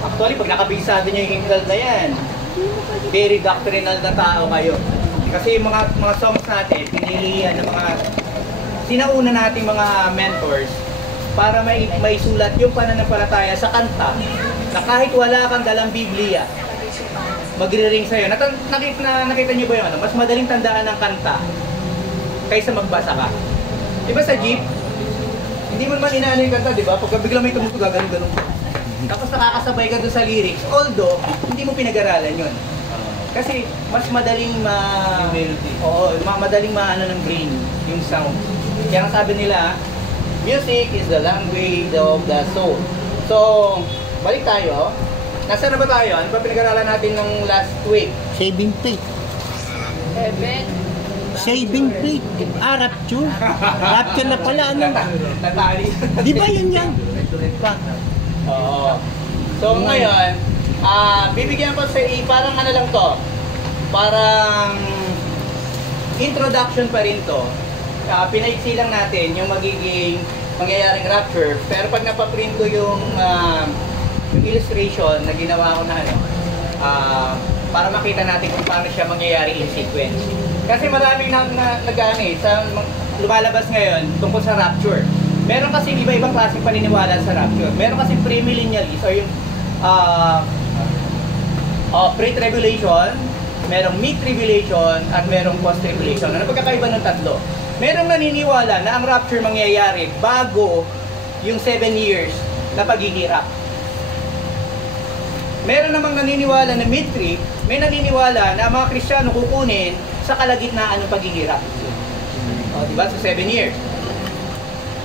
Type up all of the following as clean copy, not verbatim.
Actually, pag nakabisado nyo yung himnal na yan, very doctrinal na tao kayo. Kasi yung mga songs natin, pinilihan ng mga sinauna nating mga mentors para may sulat yung pananampalataya sa kanta na kahit wala kang dalang Biblia, magre-ring sa'yo. Nakita niyo ba yun? Mas madaling tandaan ng kanta kaysa magbasa ka. Diba sa jeep, hindi mo naman inaano yung kanta, diba? Pagka bigla may tumutuga, ganun-ganun. Tapos nakakasabay ka doon sa lyrics, although hindi mo pinag-aralan yun. Kasi mas madaling madaling maano ng brain yung sound. Kaya ang sabi nila, music is the language of the soul. So, balik tayo. Nasaan na ba tayo? Ano ba pinag-aralan natin nung last week? Shaving plate. Heaven. Shaving plate. Rapture. Rapture na pala, ano? Natali. Di ba yun yan? Oo. So ngayon, bibigyan ko sa parang ano lang to. Parang introduction pa rin to. Pinaiksi lang natin yung magiging mangyayaring rapture. Pero pag napaprint ko yung illustration na ginawa ko na ano, para makita natin kung paano siya mangyayari in sequence. Kasi maraming sa lumalabas ngayon tungkol sa rapture. Meron kasi iba-ibang klaseng paniniwala sa rapture. Meron kasi premillennialist o yung pre-tribulation, merong mid-tribulation, at merong post-tribulation. Ano pagkakaiba ng tatlo? Merong naniniwala na ang rapture mangyayari bago yung 7 years na paghihirap. Meron namang naniniwala na mid-trib, may naniniwala na ang mga Kristiyano kukunin sa kalagitnaan ng paghihirap. Diba? So 7 years.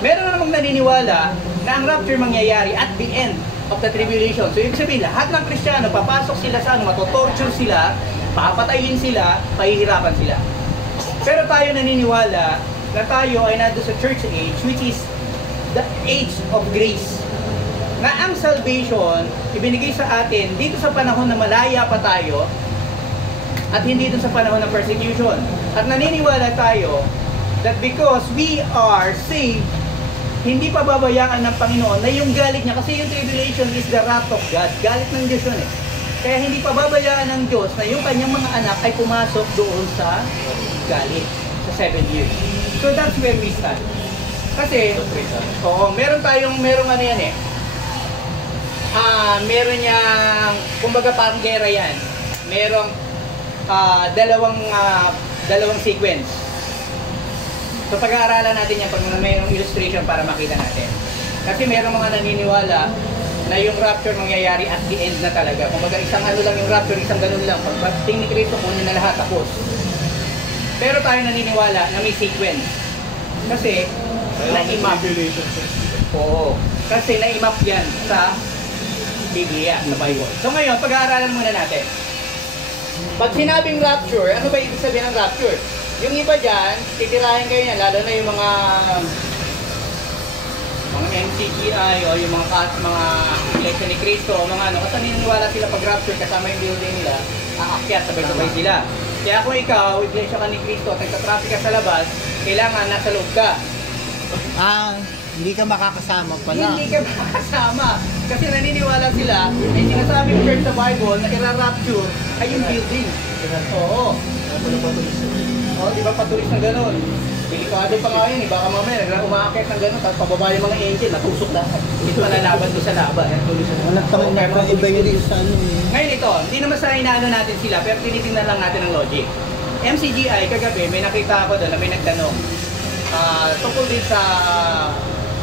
Meron namang naniniwala na ang rapture mangyayari at the end of the tribulation. So ibig sabihin, lahat ng Kristiyano, papasok sila sa matotorture sila, papatayin sila, pahihirapan sila. Pero tayo naniniwala na tayo ay nando sa church age, which is the age of grace. Na ang salvation, ibinigay sa atin dito sa panahon na malaya pa tayo, at hindi dito sa panahon ng persecution. At naniniwala tayo that because we are saved, hindi pa babayaan ng Panginoon na yung galit niya, kasi yung tribulation is the wrath of God. Galit ng Diyos yun eh. Kaya hindi pa babayaan ng Diyos na yung kanyang mga anak ay pumasok doon sa galit, sa 7 years. So that's where we stand. Kasi, merong ano yan eh. Meron niyang, kumbaga parang gera yan. Merong dalawang sequence. So pag-aaralan natin yan pag mayroong illustration para makita natin. Kasi mayroong mga naniniwala na yung rapture mangyayari at the end na talaga. Kung baga isang ano lang yung rapture, isang ganun lang. Pagdating ni Kristo, kunin na lahat, tapos. Pero tayo naniniwala na may sequence. Kasi, na-imap. Oo. Kasi na-imap yan sa Biblia, sa Bible. So ngayon, pag-aaralan muna natin. Pag sinabing rapture, ano ba ibig sabihin ng rapture? Yung iba dyan, titirahin kayo yan, lalo na yung mga MCGI o yung mga Iglesia ni Cristo o mga ano, kasi naniniwala sila pag rapture kasama yung building nila, aakyat, sabay-sabay sila. Kaya kung ikaw, Iglesia ka ni Cristo at nagka-traffic ka sa labas, kailangan nasa loob ka. Hindi ka makakasama pala. Hindi ka makakasama. Kasi naniniwala sila na yung sinasabing church sa Bible na ira-rapture ay yung building. Oo. Di ba patulis ng gano'n? Delikado pa nga yun, baka mamaya umaakit ng gano'n, tapos pababa yung mga engine, natusok lahat. Ito malalaban doon sa laban. Iba yun sa ano eh. Ngayon ito, hindi naman sa inaano natin sila, pero tinitingnan lang natin ang logic. MCGI, kagabi, may nakita ako doon na may nagtanong tungkol din sa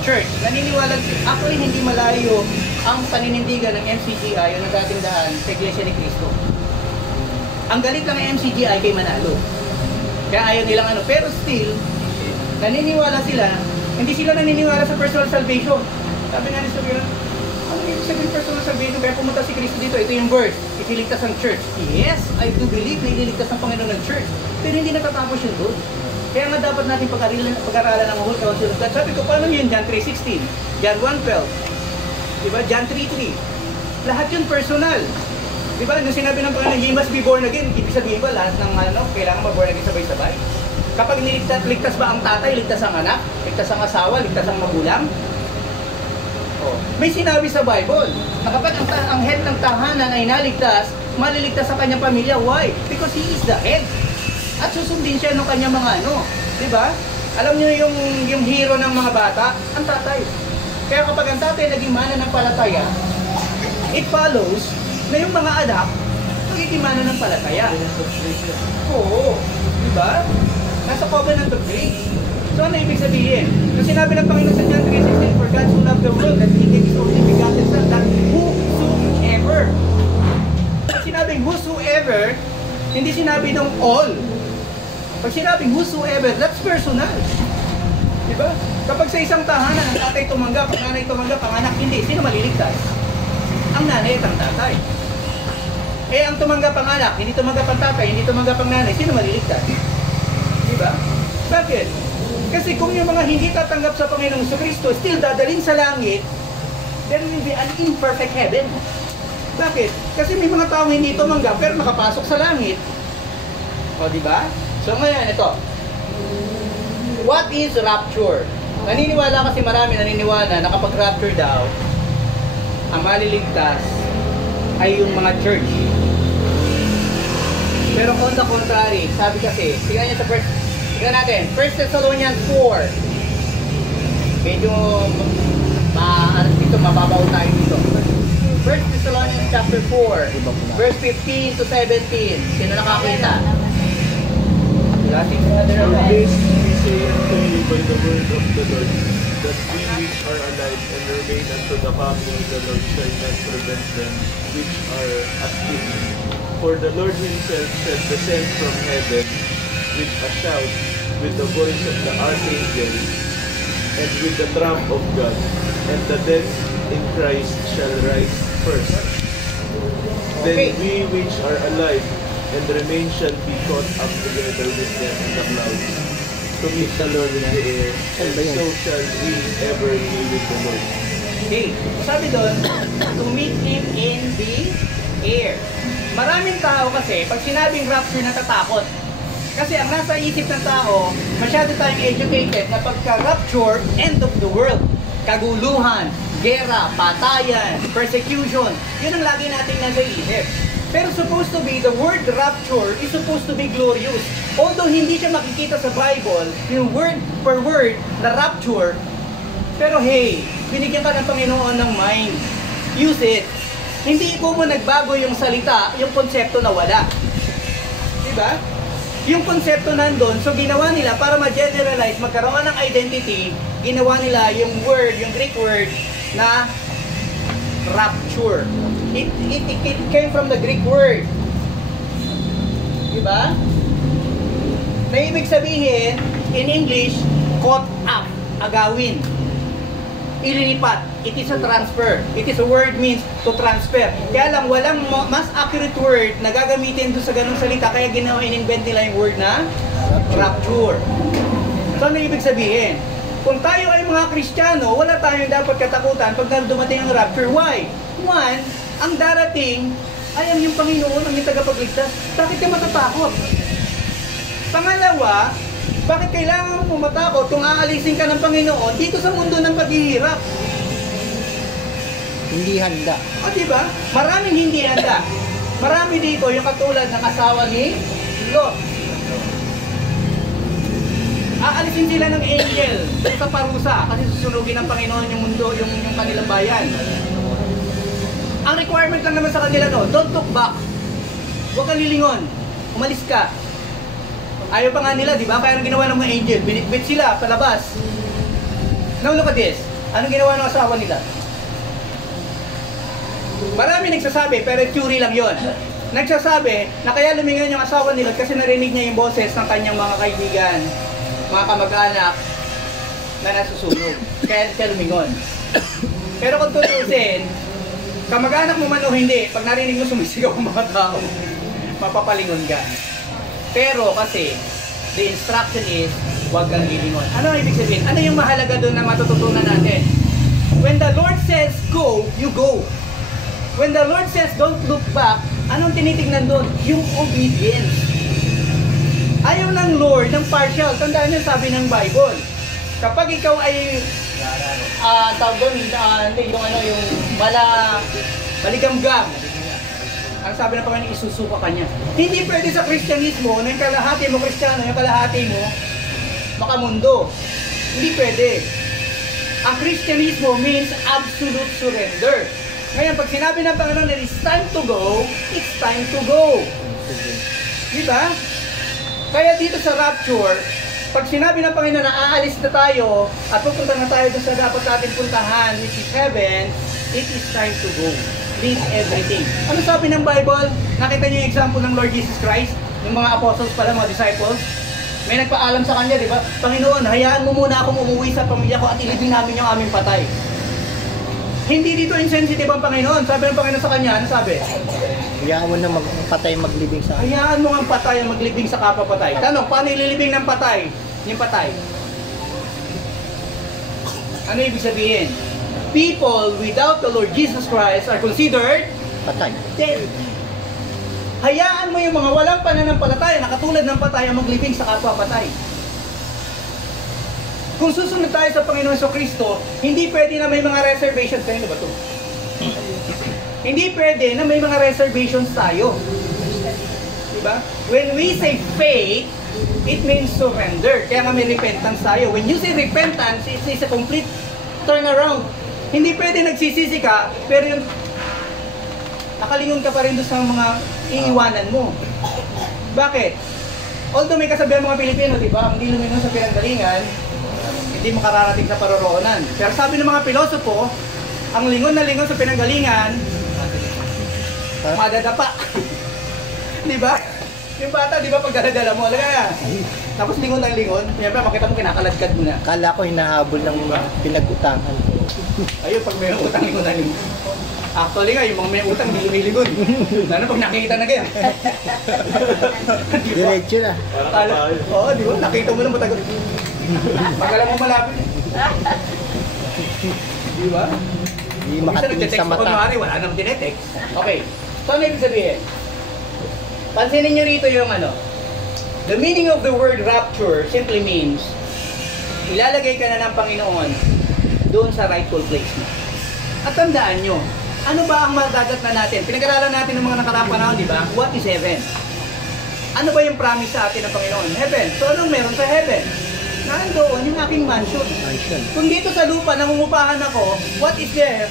church. Naniniwala, actually hindi malayo ang paninindigan ng MCGI, yung nagkatindahan sa Iglesia ni Cristo. Ang galit lang ng MCGI kay Manalo. Kaya ayaw nilang ano. Pero still, naniniwala sila, hindi sila naniniwala sa personal salvation. Sabi nga ni Sabihan, ano ibig sabihin personal salvation? Kaya pumunta si Cristo dito, ito yung verse, ililigtas ang church. Yes, I do believe na ililigtas ang Panginoon ng church. Pero hindi natatapos yun doon. Kaya nga dapat natin pag-aralan ng whole counsel of God. Sabi ko, paano yun? John 3:16, John 1:12, diba? John 3:3. Lahat yun personal. Diba? Nung sinabi ng Panginoon, you must be born again, ibig sabihin ba lahat ng kailangan mag-born again sabay-sabay? Kapag ligtas ba ang tatay, ligtas ang anak, ligtas ang asawa, ligtas ang magulang? Oh, may sinabi sa Bible na kapag ang head ng tahanan ay naligtas, maliligtas sa kanyang pamilya. Why? Because he is the head. At susundin siya ng kanyang mga ano. Diba? Alam niyo yung hero ng mga bata? Ang tatay. Kaya kapag ang tatay naging mananampalataya, it follows na yung mga anak magiging mananampalataya. Oo. Diba? Nasa covenant of grace. So ano ibig sabihin? Nung sinabi ng Panginoon sa John 3:16, for God so loved the world that He gave His only begotten Son, that whosoever. Pag sinabing whosoever, hindi sinabi ng all. Pag sinabing whosoever, that's personal. Diba? Kapag sa isang tahanan, ang tatay tumanggap, ang nanay tumanggap, ang anak hindi, sino maliligtas? Ang nanay at ang tatay. Eh, ang tumanggap ang anak, hindi tumanggap ang tatay, hindi tumanggap ang nanay, sino maliligtas? Diba? Bakit? Kasi kung yung mga hindi tatanggap sa Panginoong Kristo still dadalhin sa langit, there will be an imperfect heaven. Bakit? Kasi may mga taong hindi tumanggap pero nakapasok sa langit. O, diba? So ngayon, ito. What is rapture? Naniniwala kasi marami naniniwala na kapag rapture daw, ang maliligtas ay yung mga church. Pero on the contrary, sabi kasi, tingnan niyo sa tingnan natin, 1 Thessalonians 4. Medyo dito mababaw tayo dito. 1 Thessalonians chapter 4, verse 15 to 17. Sino nakakita? For this we say unto you by the word of the Lord, that we which are alive and remain unto the coming of the Lord shall not prevent them which are asleep. For the Lord himself shall descend from heaven with a shout, with the voice of the archangel, and with the trump of God, and the dead in Christ shall rise first. Then we which are alive and remain shall be caught up together with them in the clouds, to meet the Lord in the air, and so shall we ever be with the Lord. Okay, sabi doon, to meet Him in the air. Maraming tao kasi, pag sinabing rapture, natatakot. Kasi ang nasa isip ng tao, masyado tayong educated na pagka-rapture, end of the world. Kaguluhan, gera, patayan, persecution. Yun ang lagi natin nasa isip. Pero supposed to be, the word rapture is supposed to be glorious. Although hindi siya makikita sa Bible, yung word per word na rapture, pero hey, binigyan ka ng Panginoon ng mind. Use it. Hindi po mo nagbago yung salita, yung konsepto na wala. Diba? Yung konsepto nandun, so ginawa nila para ma-generalize, magkaroon ng identity, ginawa nila yung word, yung Greek word na rapture. It came from the Greek word. Diba? Na ibig sabihin, in English, caught up, agawin. Ililipat. It is a transfer. It is a word means to transfer. Kaya lang, walang mas accurate word na gagamitin doon sa ganung salita, kaya ginawa, in-invent nila yung word na rapture. So, ano ibig sabihin? Kung tayo ay mga Kristiyano, wala tayong dapat katakutan pag dumating ang rapture. Why? One, ang darating ay ang yung Panginoon, ang yung tagapagligtas. Bakit ka matatakot? Pangalawa, bakit kailangan mo matakot kung aalisin ka ng Panginoon dito sa mundo ng paghihirap? Hindi handa. O diba? Maraming hindi handa. Marami dito yung katulad ng asawa ni Lot. Aalisin sila ng angel sa parusa kasi susunugin ng Panginoon yung mundo, yung kanilang bayan. Ang requirement lang naman sa kanila no, don't look back. Huwag kang lilingon. Umalis ka. Ayaw pa nga nila, di ba? Kaya anong ginawa ng mga angel? Binitbit sila, palabas. Now look at this. Anong ginawa ng asawa nila? Marami nagsasabi, pero theory lang yon. Nagsasabi na kaya lumingon yung asawa nila kasi narinig niya yung boses ng kanyang mga kaibigan, mga kamag-anak na nasusunog. Kaya siya lumingon. Pero kung tutusin, kamag-anak mo man o hindi, pag narinig mo sumisigaw ang mga tao, mapapalingon ka. Pero kasi, the instruction is, huwag kang lilingon. Ano ang ibig sabihin? Ano yung mahalaga doon na matututunan natin? When the Lord says go, you go. When the Lord says don't look back, anong tinitingnan doon? Yung obedience. Ayaw ng Lord ng partial. Tandaan niyo sabi ng Bible. Kapag ikaw ay tawag doon, hindi, yung ano, yung maligamgam. Ang sabi ng Panginoon, isusuka ka niya. Hindi pwede sa Kristyanismo na yung kalahati mo Kristiyano, yung kalahati mo makamundo. Hindi pwede. Ang Kristyanismo means absolute surrender. Ngayon, pag sinabi ng Panginoon na it's time to go, it's time to go. Diba? Kaya dito sa rapture, pag sinabi ng Panginoon na aalis na tayo at pupunta na tayo doon sa dapat natin puntahan, which is heaven, it is time to go. Leave everything. Ano sabi ng Bible? Nakita niyo yung example ng Lord Jesus Christ? Yung mga apostles pala, mga disciples? May nagpaalam sa kanya, di ba? Panginoon, hayaan mo muna akong umuwi sa pamilya ko at ilibing namin yung aming patay. Hindi dito insensitive ang Panginoon. Sabi ng Panginoon sa kanya, ano sabi? Hayaan mo na magpatay maglibing sa... Hayaan mo ang patay ang maglibing sa kapapatay. Tanong, paano ililibing ng patay? Yung patay. Ano ibig sabihin? People without the Lord Jesus Christ are considered Patay. dead. Hayaan mo yung mga walang pananampalataya na katulad ng patay ang maglibing sa kapapatay. Kung susunod tayo sa Panginoon Kristo, hindi pwede na may mga reservations. Kanino ba ito? Hindi pwede na may mga reservations tayo. Diba? When we say faith, it means surrender. Kaya nga may repentance tayo. When you say repentance, it is a complete turnaround. Hindi pwede nagsisisi ka, pero yung nakalingon ka pa rin doon sa mga iiwanan mo. Bakit? Although may kasabihan mga Pilipino, di ba? Hindi lumingon sa pinanggalingan, hindi makararating sa paroroonan. Pero sabi ng mga pilosopo, ang lingon na lingon sa pinanggalingan, madadapa. Di ba? Yung bata, di ba, pag daladala mo, alaga na. Tapos lingon ng lingon, siyempre makita mo kinakaladkad mo na. Kala ko hinahabol ng pinag-utangan. Ayun, pag may utang, lingon na lingon. Actually nga, yung mga may utang, hindi lumiligon. Lalo pag nakikita na kaya. Diretso na. Oo, di ba? Nakita mo na matagal. Pag alam mo malapit. Di ba? Hindi makatingin sa mata. Kunwari, wala nang tinetext. Okay. So, ano ibig sabihin? Pansinin nyo rito yung ano. The meaning of the word rapture simply means ilalagay ka na ng Panginoon doon sa rightful place mo. At tandaan nyo, ano ba ang madadat na natin? Pinag-aralan natin ng mga nakaraang panahon, di ba? What is heaven? Ano ba yung promise sa atin ng Panginoon? Heaven. So, anong meron sa heaven? Nandoon yung aking mansion. Kung dito sa lupa, nangungupahan ako, what is there?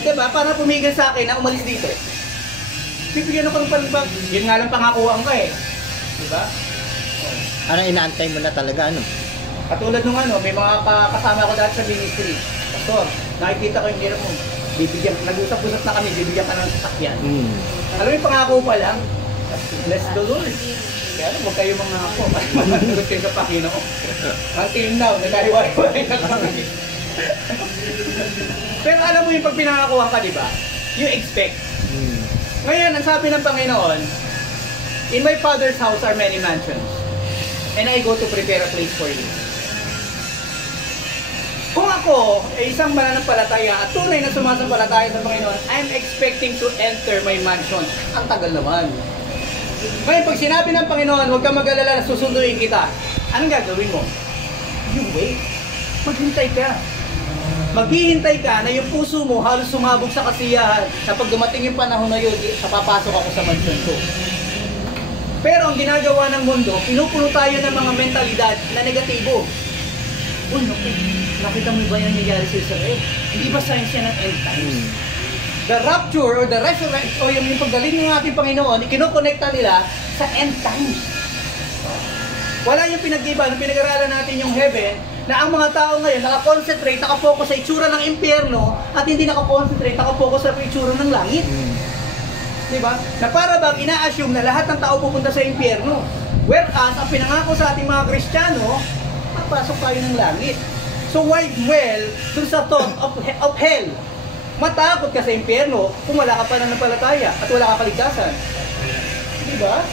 Diba? Para pumigil sa akin na umalis dito. Bibigyan ako ng palibag. Yun nga lang pangakuhan ka eh. Diba? Ano, inaantay mo na talaga, ano? Katulad nung ano, may mga kasama ko dati sa ministry. Pastor, nakikita ko yung hirap mo. Bibigyan, nag-usap-usap na kami, bibigyan ka ng sasakyan. Alam mo yung pangako pa lang, bless the Lord. Kaya alam, huwag kayo mga ako, manunod kayo sa Panginoon. Until now, nagkariwari-wari na kami. Pero alam mo yung pag pinangakuhan ka, di ba? You expect. Ngayon, ang sabi ng Panginoon, in my Father's house are many mansions, and I go to prepare a place for you. Kung ako ay isang mananampalataya at tunay na sumasampalataya sa Panginoon, I'm expecting to enter my mansion. Ang tagal naman. Ngayon, pag sinabi ng Panginoon, huwag kang mag-alala, susunduin kita. Anong gagawin mo? You wait. Maghintay ka. Maghihintay ka na yung puso mo halos sumabog sa kasiyahan na pag dumating yung panahon na yun, sa papasok ako sa mansion ko. Pero ang ginagawa ng mundo, pinupuno tayo ng mga mentalidad na negatibo. Uy, nakita mo ba yung nangyayari sa Israel? Hindi ba science yan ng end times? The rapture or the resurrection o yung pagdating ng ating Panginoon, ikinokonekta nila sa end times. Wala yung pinag-iba. Nung pinag-aralan natin yung heaven, na ang mga tao ngayon nakakonsentrate, nakapokus sa itsura ng impyerno at hindi nakakonsentrate, nakapokus sa itsura ng langit. Diba? Na para bang ina-assume na lahat ng tao pupunta sa impyerno. Whereas, ang pinangako sa ating mga Kristiyano, papasok tayo ng langit. So why dwell dun sa thought of hell? Matakot ka sa impyerno kung wala ka pa nananampalataya at wala ka kaligtasan. Diba?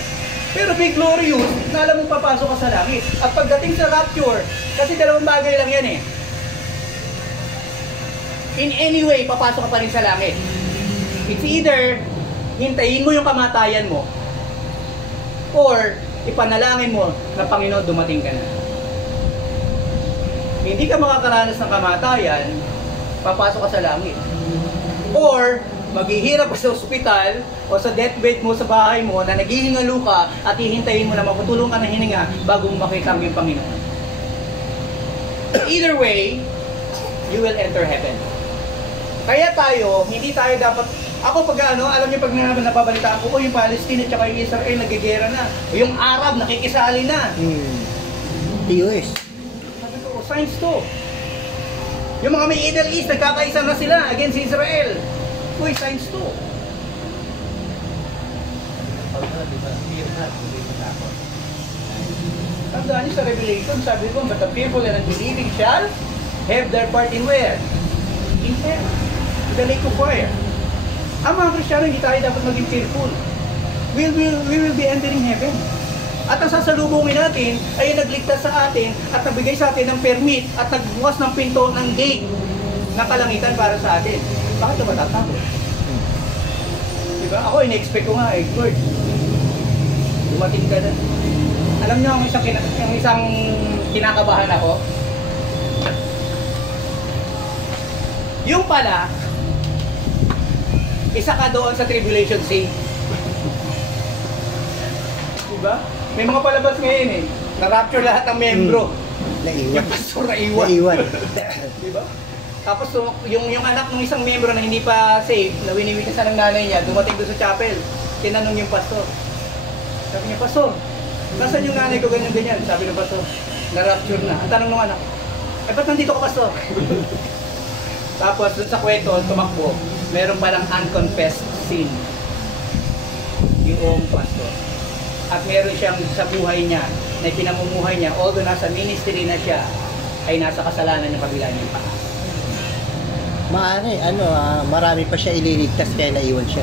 Pero be glorious na alam mong papasok ka sa langit. At pagdating sa rapture, kasi dalawang bagay lang yan eh. In any way, papasok ka pa rin sa langit. It's either hintayin mo yung kamatayan mo or ipanalangin mo na Panginoon dumating ka na. Hindi ka makakaranas ng kamatayan papasok ka sa langit. Or, maghihirap ka sa ospital o sa deathbed mo sa bahay mo na naghihingalo ka at hihintayin mo na maputulong ka ng hininga bago mo makita mo yung Panginoon. Either way, you will enter heaven. Kaya tayo, hindi tayo dapat, ako pag alam niyo pag napabalitaan ko, yung Palestine at saka yung Israel nagigera na, o yung Arab nakikisali na. TUS. Sabi ko, signs to. Yung mga may Middle East, nagkakaisa na sila against Israel. Uy, signs to. Tandaan niyo sa Revelation, sabi ko, but the people and unbelieving shall have their part in where? In hell. In the lake of fire. Ang mga Kristiyano, hindi tayo dapat maging fearful. We will be entering heaven. At ang sasalubungin natin ay nagligtas sa atin at nagbigay sa atin ng permit at nagbukas ng pinto ng gate na kalangitan para sa atin. Bakit ka matatakot? Diba? Ako, in-expect ko nga Lord, dumating ka na. Alam niyo ang isang kinakabahan ako? Yung pala, isa ka doon sa tribulation saint. Diba? May mga palabas ngayon na-rapture lahat ng membro. Naiwan. Yung pastor na iwan. Naiwan. Diba? Tapos yung anak ng isang membro na hindi pa safe, na winiwitasan ng nanay niya, dumating doon sa chapel, tinanong yung pastor. Sabi niya, pastor, nasaan yung nanay ko ganyan-ganyan? Sabi ng pastor, na-rapture na. Ang tanong ng anak, ba't nandito ka, pastor? Tapos doon sa kwento, tumakbo, meron palang unconfessed sin yung pastor. At meron siyang sa buhay niya, na pinamumuhay niya, although nasa ministry na siya, ay nasa kasalanan ng kabila niya pa. Maari, marami pa siya ililigtas kaya naiwan siya.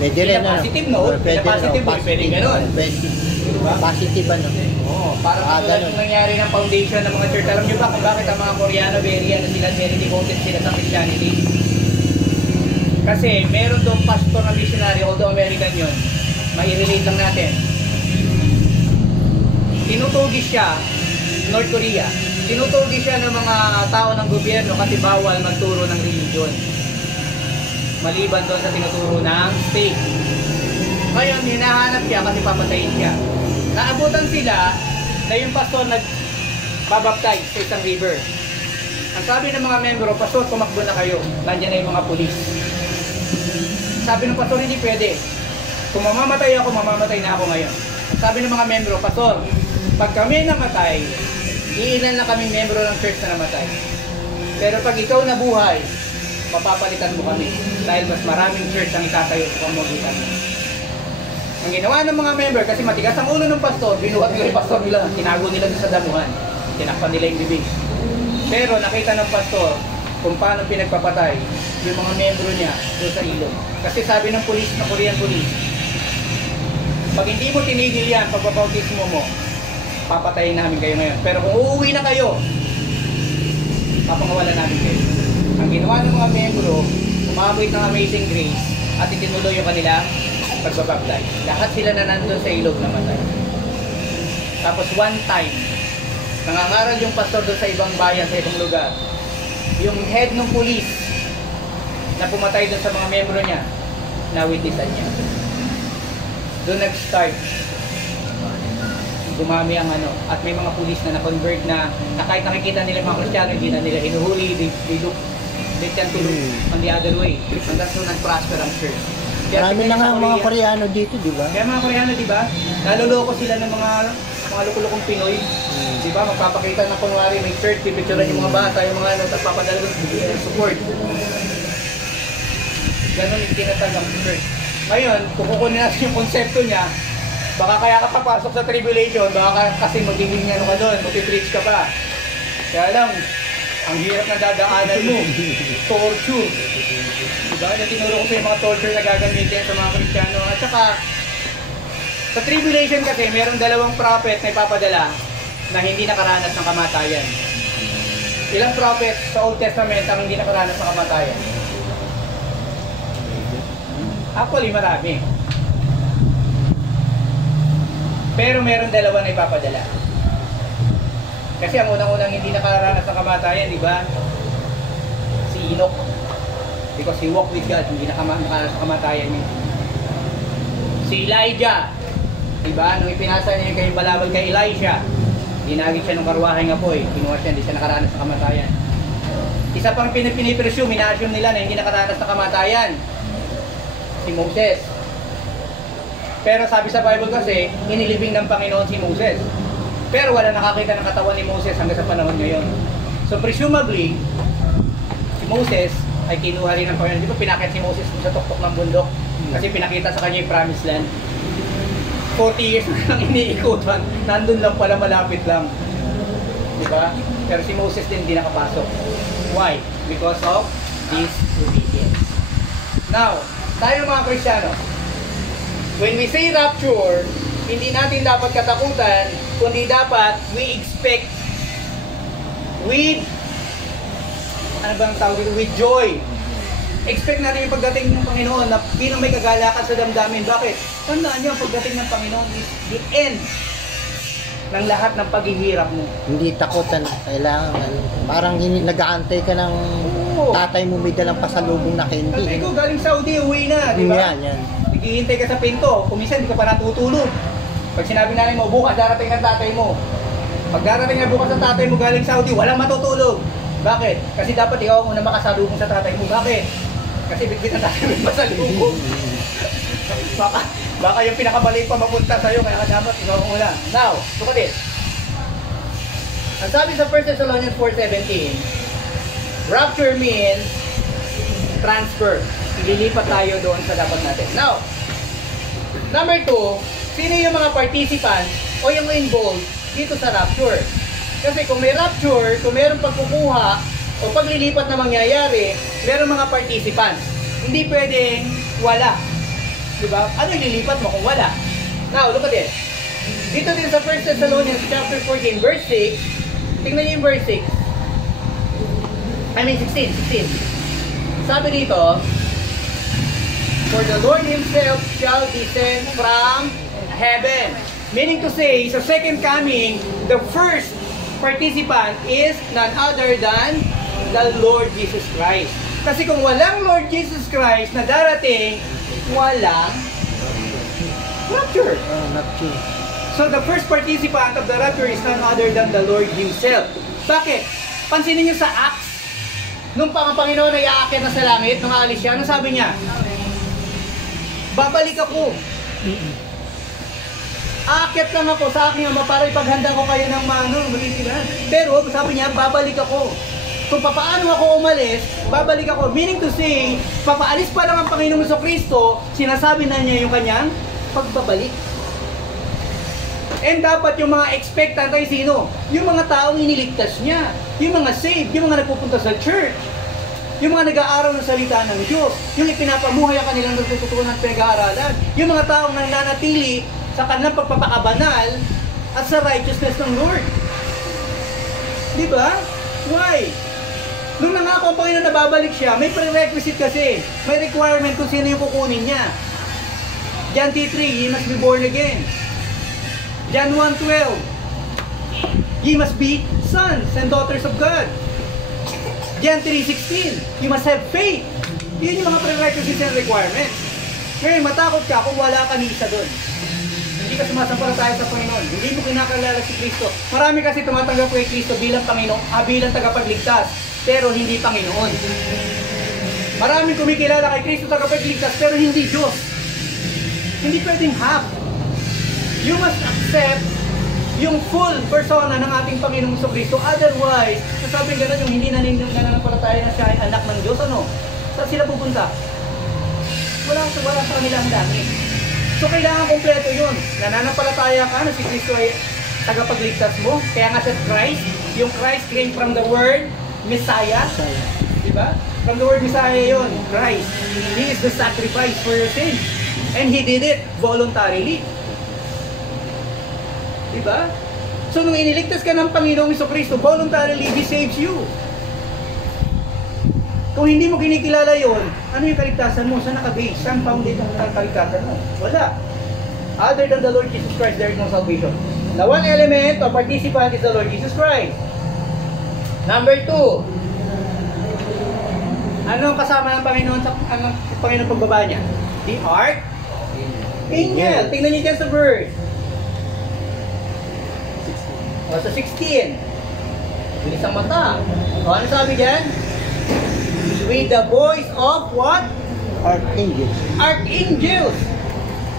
Pwede rin, positive, no? Positive, pwede ganun. Diba? Positive, Oo, parang katulad yung nangyari ng foundation ng mga church. Alam niyo ba kung bakit ang mga Koreano very devoted sila sa Christianity? Kasi meron doon pastor na missionary, although American yun, mai-relate lang natin. Tinutugis siya, North Korea, tinutugis siya ng mga tao ng gobyerno kasi bawal magturo ng religion. Maliban doon sa tinuturo ng state. Ngayon, hinahanap siya kasi papatayin siya. Naabutan sila na yung pastor nagbabaptize sa isang river. Ang sabi ng mga membro, pastor, tumakbo na kayo. Nandiyan na yung mga pulis. Sabi ng pastor, hindi pwede. Kung mamamatay ako, mamamatay na ako ngayon. Ang sabi ng mga membro, pastor, pag kami namatay, iilan na kaming membro ng church na namatay. Pero pag ikaw nabuhay, mapapalitan mo kami. Dahil mas maraming church ang itatayo sa pamagitan mo. Ang ginawa ng mga member, kasi matigas ang ulo ng pastor, binuhat nila yung pastor nila, tinago nila sa damuhan, tinakpan nila yung bibig. Pero nakita ng pastor kung paano pinagpapatay yung mga membro niya doon sa ilog. Kasi sabi ng pulis, na Korean police, pag hindi mo tinigil yan, pagbabautismo mo, papatayin namin kayo ngayon. Pero kung uuwi na kayo, papangawalan namin kayo. Ang ginawa ng mga membro, umabot ng Amazing Grace at itinuloy yung kanila pagbabaptize. Lahat sila na nandun sa ilog na matay. Tapos one time, nangangaral yung pastor doon sa ibang bayan, sa ibang lugar. Yung head ng police na pumatay doon sa mga membro niya, nawitnessan niya. Doon nag-start. Dumami ang at may mga police na na-convert na kahit nakikita nila mga Kristiyano, hindi na nila hinuhuli, they tend to look on the other way. Hanggang nung nag-prosper ang church. Marami na nga mga Koreano dito, di ba? Kaya mga Koreano, di ba? Naluloko sila ng mga lukulukong Pinoy. Di ba? Magpapakita na kunwari may church, pipicturean yung mga bata, yung mga nagpapadala ng support. Ganon yung tinatag ng church. Ngayon, kung kukunin natin yung konsepto niya, baka kaya ka papasok sa tribulation, baka kasi magiging ka doon, mag-preach ka pa. Kaya lang, ang hirap na dadaanan mo, torture. Diba? Na tinuro ko sa yung mga torture na gagamitin sa mga Kristiyano. At saka, sa tribulation kasi, mayroong dalawang prophet na ipapadala na hindi nakaranas ng kamatayan. Ilang prophet sa Old Testament ang hindi nakaranas ng kamatayan? Actually, marami. Pero meron dalawa na ipapadala. Kasi ang unang-unang hindi nakaranas ng kamatayan, di ba? Si Enoch. Because he walked with God, hindi nakakamatayan niya. Si Elijah, diba? Nung ipinasa niya yung kayong balabal kay Elisha, ginagit siya ng karwaheng apoy, kinuha siya, hindi siya nakaranas sa kamatayan. Isa pang pinipresume, ina-assume nila na hindi nakaranas sa kamatayan, si Moses. Pero sabi sa Bible kasi, inilibing ng Panginoon si Moses. Pero wala nakakita ng katawan ni Moses hanggang sa panahon ngayon. So presumably, si Moses ay kinuha rin ng Panginoon. Di ba pinakit si Moses sa tuktok ng bundok? Kasi pinakita sa kanya yung promised land. 40 years na lang iniikutan, nandun lang pala, malapit lang. Di ba? Pero si Moses din hindi nakapasok. Why? Because of disobedience. Now, tayo mga Kristiyano, when we say rapture, hindi natin dapat katakutan, kundi dapat we expect with, ano bang tawag dito? With joy. Expect natin yung pagdating ng Panginoon na bilang may kagalakan sa damdamin. Bakit? Tandaan niyo, ang pagdating ng Panginoon is the end ng lahat ng paghihirap mo. Hindi takutan, kailangan parang nag-aantay ka ng tatay mo may dalang pasalubong na candy. Tatay ko galing Saudi, uwi na, di ba? Yan. Naghihintay ka sa pinto, kumisan hindi ka pa natutulog. Pag sinabi namin mo, bukas darating ang tatay mo. Pag darating na bukas ang tatay mo galing Saudi, walang matutulog. Bakit? Kasi dapat ikaw muna makasalubong sa tatay mo. Bakit? Kasi bitbit ang tatay mo masalubong. baka yung pinakamali pa mapunta sa'yo, kaya dapat ikaw ang una. Now, look at it. Ang sabi sa 1 Thessalonians 4:17, rapture means transfer. Ililipat tayo doon sa dapat natin. Now, number 2, sino yung mga participants o yung involved dito sa rapture? Kasi kung may rapture, kung mayroong pagkukuha o paglilipat na mangyayari, mayroong mga participants. Hindi pwedeng wala. Diba? Ano yung lilipat mo kung wala? Now, look at it. Dito din sa 1 Thessalonians chapter 14, verse 6, tingnan niyo yung verse 6. 16. Sabi dito, for the Lord Himself shall descend from heaven. Meaning to say, sa second coming, the first participant is none other than the Lord Jesus Christ. Kasi kung walang Lord Jesus Christ na darating, walang rapture. Rapture. So the first participant of the rapture is none other than the Lord Himself. Bakit? Pansinin niyo sa Acts, nung Panginoon ay aakyat na sa langit, nung aalis siya, ano sabi niya? Babalik ako. Aakyat lang ako sa aking Ama para ipaghanda ko kayo ng maliligaran. Pero sabi niya, babalik ako. Kung papaano ako umalis, babalik ako. Meaning to say, papaalis pa lang ang Panginoong Jesucristo, sinasabi na niya yung kanyang pagbabalik. And dapat yung mga expectant ay sino? Yung mga taong iniligtas niya. Yung mga saved, yung mga nagpupunta sa church. Yung mga nag-aaral ng salita ng Diyos. Yung ipinapamuhay ang kanilang natututunan at pinag-aaralan. Yung mga taong nananatili sa kanilang pagpapakabanal at sa righteousness ng Lord. Di ba? Why? Nung nangako ang Panginoon na babalik siya, may prerequisite kasi. May requirement kung sino yung kukunin niya. John 3:3, ye must be born again. John 1:12, ye must be sons and daughters of God. John 3:16, you must have faith. Yun yung mga prerequisites and requirements. Ngayon, matakot ka kung wala ka ni isa doon. Hindi ka sumasampalataya sa Panginoon. Hindi mo kinakalala si Kristo. Marami kasi tumatanggap kay Kristo bilang Panginoon, bilang tagapagligtas, pero hindi Panginoon. Maraming kumikilala kay Kristo tagapagligtas, pero hindi Diyos. Hindi pwedeng half. You must accept yung full persona ng ating Panginoong Kristo. Otherwise, nasabing gano'n yung hindi nananampalataya na siya ay anak ng Diyos, ano? Saan sila pupunta? Wala sa kanilang langit. So, kailangan kompleto yun. Nananampalataya ka na si Kristo ay tagapagligtas mo. Kaya nga sa Christ, yung Christ came from the word Messiah. Diba? From the word Messiah yun, Christ. He is the sacrifice for your sins. And He did it voluntarily. Diba? So, nung iniligtas ka ng Panginoong Jesucristo, voluntarily, He saves you. Kung hindi mo kinikilala yon, ano yung kaligtasan mo? Saan nakabase? Saan founded ang kaligtasan mo? Wala. Other than the Lord Jesus Christ, there is no salvation. The one element or participant is the Lord Jesus Christ. Number 2, Ano ang kasama ng Panginoon sa Panginoon pagbaba niya? The Archangel. Tingnan niyo dyan sa verse. O, sa 16. Yung isang mata. O, ano sabi dyan? With the voice of what? Archangel. Archangels.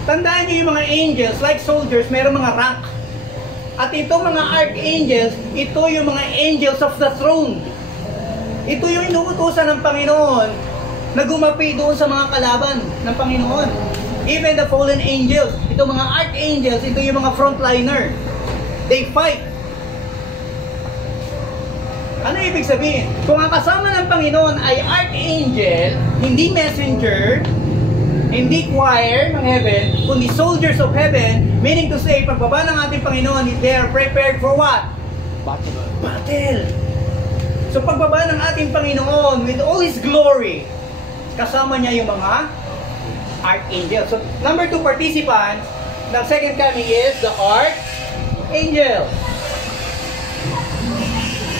Tandaan niyo yung mga angels, like soldiers, mayroong mga rank. At itong mga archangels, ito yung mga angels of the throne. Ito yung inuutusan ng Panginoon na gumapi doon sa mga kalaban ng Panginoon. Even the fallen angels, itong mga archangels, ito yung mga frontliner. They fight. Ano ibig sabihin? Kung ang kasama ng Panginoon ay archangel, hindi messenger, hindi choir ng heaven, kundi soldiers of heaven, meaning to say, pagbaba ng ating Panginoon, they are prepared for what? Battle. So pagbaba ng ating Panginoon with all His glory, kasama niya yung mga archangel. So number 2 participants ng second coming is the archangel.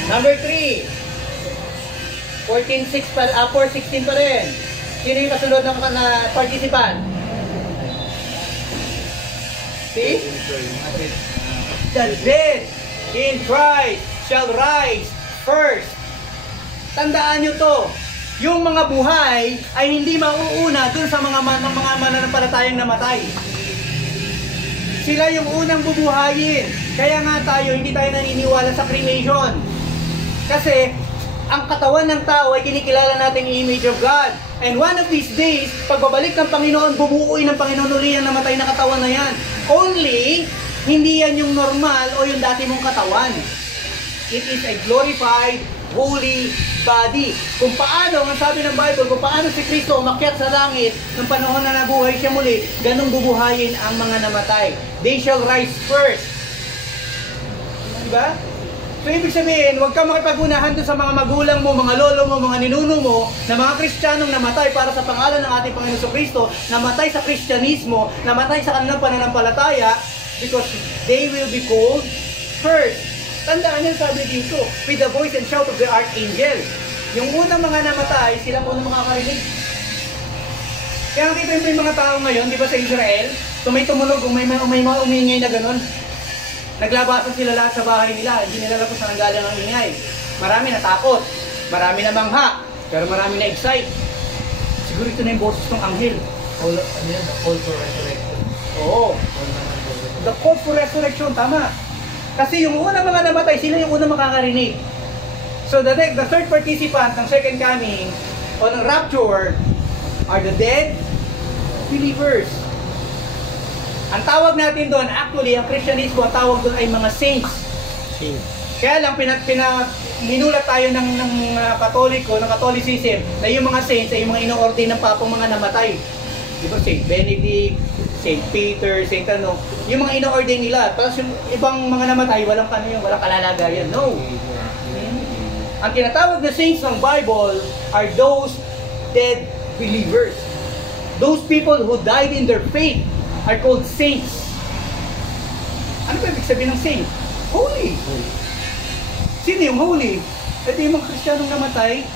Number 3, 4:16 pa rin. Sino yung kasunod ng participant? See? The dead in Christ shall rise first. Tandaan nyo to. Yung mga buhay ay hindi mauuna dun sa mga mananampalatayang namatay. Sila yung unang bubuhayin. Kaya nga tayo, hindi tayo naniniwala sa cremation. Kasi ang katawan ng tao ay kinikilala nating image of God. And one of these days, pagbabalik ng Panginoon, bumuuin ng Panginoon uli ang namatay na katawan na yan. Only, hindi yan yung normal o yung dati mong katawan. It is a glorified, holy body. Kung paano, ang sabi ng Bible, kung paano si Kristo umakyat sa langit ng panahon na nabuhay siya muli, ganun bubuhayin ang mga namatay. They shall rise first. Diba? So, ibig sabihin, huwag kang makipagunahan doon sa mga magulang mo, mga lolo mo, mga ninuno mo, na mga Kristiyanong namatay para sa pangalan ng ating Panginoon Kristo, namatay sa Kristyanismo, namatay sa kanilang pananampalataya, because they will be called first. Tandaan niyo, sabi dito, with the voice and shout of the archangel. Yung unang mga namatay, sila unang makakarinig. Kaya nakita yung mga tao ngayon, di ba sa Israel, may tumunog, may mga umingay na ganun. Naglabasan sila lahat sa bahay nila, hindi nila alam kung saan galing ang ingay. Marami natakot, marami na mangha, pero marami na excite. Siguro ito na yung boses ng anghel. Ano yan? The call for resurrection. Oo. The call for resurrection, tama. Kasi yung unang mga namatay, sila yung unang makakarinig. So the third participant ng second coming o ng rapture are the dead believers. Ang tawag natin doon, actually, ang Kristyanismo, ang tawag doon ay mga saints. Kaya lang, minulat tayo ng Katoliko, ng Catholicism, na yung mga saints ay yung mga ino-ordain ng papang mga namatay. Diba, Saint Benedict, Saint Peter, Saint ano, yung mga ino-ordain nila. Tapos yung ibang mga namatay, walang kalalagayan. No. Ang tinatawag na saints ng Bible are those dead believers. Those people who died in their faith are called saints. Ano ba ibig sabihin ng saint? Holy. Sino yung holy? Ito yung mga Kristiyanong namatay